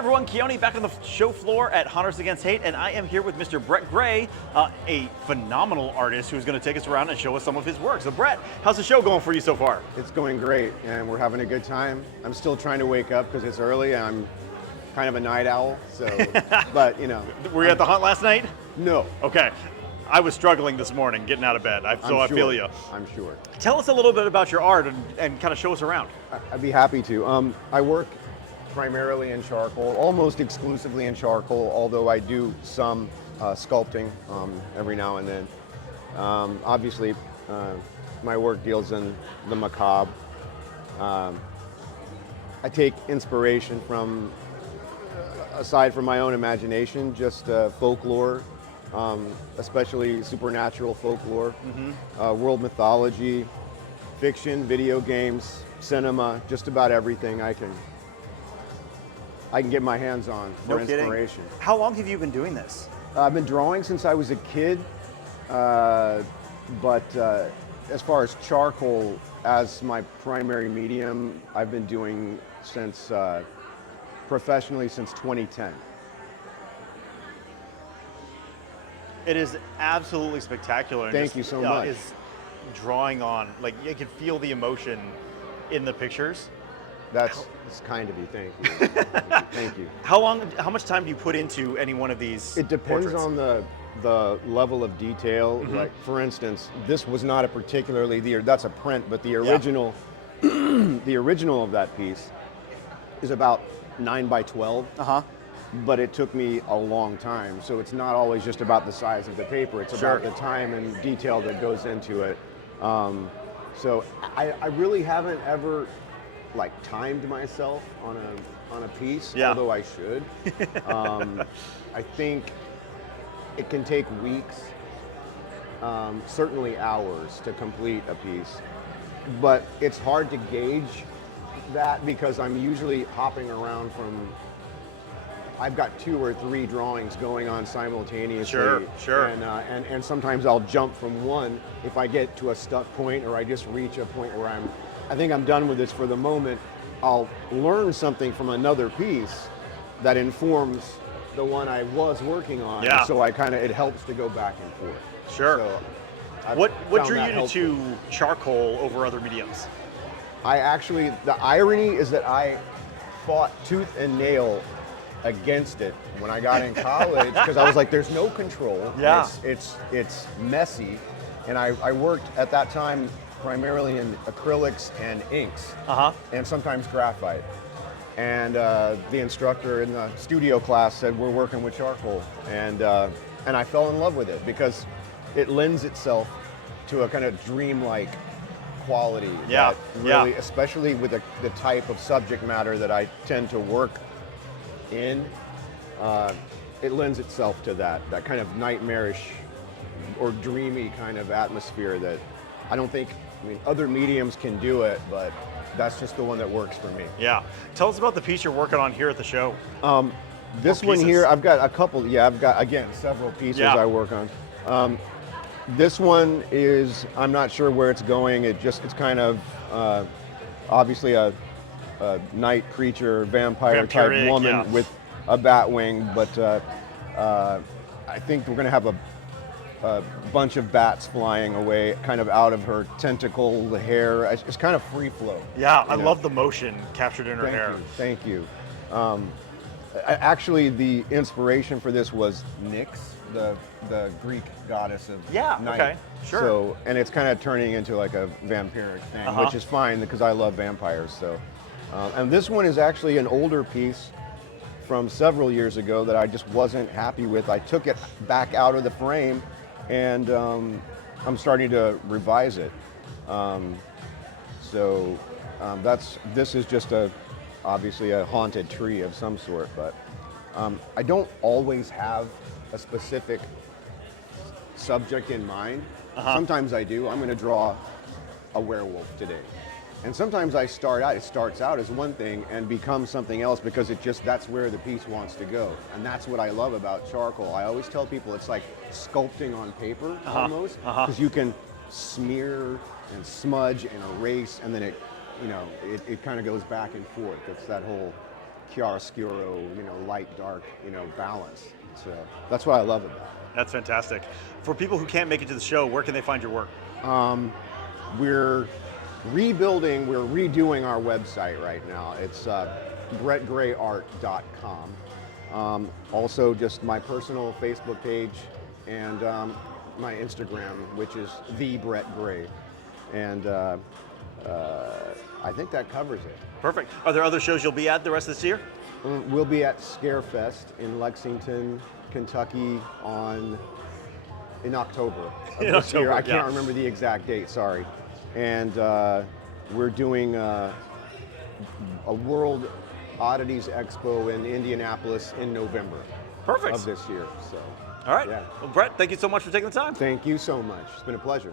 everyone, Keone back on the show floor at Hunters Against Hate, and I am here with Mr. Brett Gray, a phenomenal artist who's going to take us around and show us some of his work. So Brett, how's the show going for you so far? It's going great, and we're having a good time. I'm still trying to wake up because it's early. I'm kind of a night owl, so, but you know. Were you at the hunt last night? No. Okay. I was struggling this morning getting out of bed, so I feel you. I'm sure. Tell us a little bit about your art and kind of show us around. I'd be happy to. I work primarily in charcoal, almost exclusively in charcoal, although I do some sculpting every now and then. Obviously, my work deals in the macabre. I take inspiration from, aside from my own imagination, just folklore, especially supernatural folklore, world mythology, fiction, video games, cinema, just about everything I can get my hands on for inspiration. How long have you been doing this? I've been drawing since I was a kid, but as far as charcoal as my primary medium, I've been doing since professionally since 2010. It is absolutely spectacular. Thank you so much. Is drawing on, like, you can feel the emotion in the pictures. That's kind of you, thank you. Thank you. How much time do you put into any one of these? It depends portraits? on the level of detail. Like, for instance, this was not a particularly, that's a print, but the original, the original of that piece is about 9 by 12. But it took me a long time, so it's not always just about the size of the paper. It's about the time and detail that goes into it. So I really haven't ever like timed myself on a piece, although I should. I think it can take weeks, certainly hours to complete a piece, but it's hard to gauge that because I'm usually hopping around from, I've got 2 or 3 drawings going on simultaneously. Sure. And sometimes I'll jump from one if I get to a stuck point or I just reach a point where I think I'm done with this for the moment. I'll learn something from another piece that informs the one I was working on. Yeah. So it helps to go back and forth. Sure. So what drew you to charcoal over other mediums? The irony is that I fought tooth and nail against it when I got in college because I was like, there's no control. Yeah. It's messy. And I worked at that time primarily in acrylics and inks and sometimes graphite. And the instructor in the studio class said, we're working with charcoal. And I fell in love with it because it lends itself to a kind of dreamlike quality. That really, especially with the type of subject matter that I tend to work in, it lends itself to that kind of nightmarish or dreamy kind of atmosphere that other mediums can do it, but that's just the one that works for me. Yeah. Tell us about the piece you're working on here at the show. This one here, I've got a couple, I've got, again, several pieces I work on. This one is, I'm not sure where it's going. It's kind of, obviously a night creature, vampire type woman with a bat wing, but I think we're going to have a bunch of bats flying away, kind of out of her tentacle, the hair. It's kind of free flow. Yeah, I love the motion captured in her hair. Thank you. Actually, the inspiration for this was Nyx, the Greek goddess of night. Okay, sure. So, and it's kind of turning into like a vampiric thing, which is fine because I love vampires. So, and this one is actually an older piece from several years ago that I just wasn't happy with. I took it back out of the frame, and I'm starting to revise it. This is just obviously a haunted tree of some sort, but I don't always have a specific subject in mind. Sometimes I do. I'm going to draw a werewolf today. And sometimes it starts out as one thing and becomes something else because that's where the piece wants to go. And that's what I love about charcoal. I always tell people it's like sculpting on paper almost, because you can smear and smudge and erase, and then it kind of goes back and forth. It's that whole chiaroscuro, light, dark, balance. That's what I love about it. That's fantastic. For people who can't make it to the show, where can they find your work? We're redoing our website right now. It's brettgrayart.com. Also, just my personal Facebook page and my Instagram, which is the Brett Gray. And I think that covers it. Perfect. Are there other shows you'll be at the rest of this year? We'll be at Scarefest in Lexington, Kentucky in October of this year. I can't remember the exact date, sorry. And we're doing a World Oddities Expo in Indianapolis in November. Perfect. Of this year. So. All right. Yeah. Well, Brett, thank you so much for taking the time. Thank you so much. It's been a pleasure.